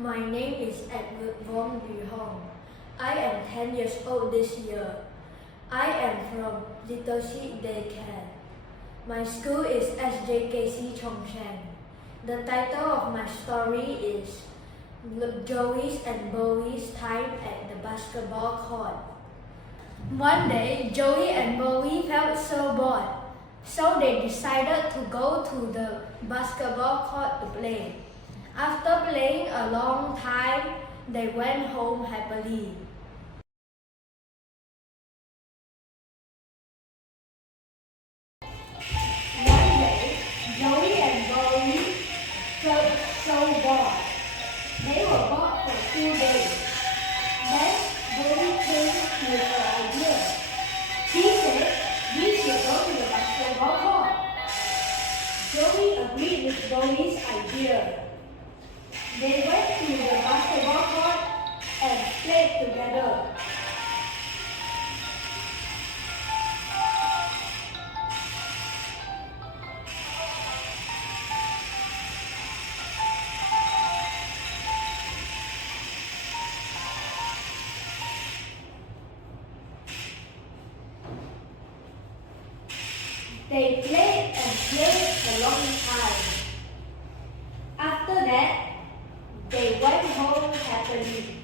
My name is Wong. I am 10 years old this year. I am from Little Sheep Daycare. My school is SJKC Chongcheng. The title of my story is Joey's and Boey's Time at the Basketball Court. One day, Joey and Boey felt so bored, so they decided to go to the basketball court to play. After playing a long time, they went home happily. One day, Joey and Boey felt so bored. They were bored for 2 days. Then Boey came with an idea. He said, "We should go to the basketball court." Joey agreed with Boey's idea. They went to the basketball court and played together. They played and played a long time. After that, they went home happily.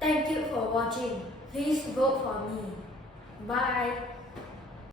Thank you for watching. Please vote for me. Bye.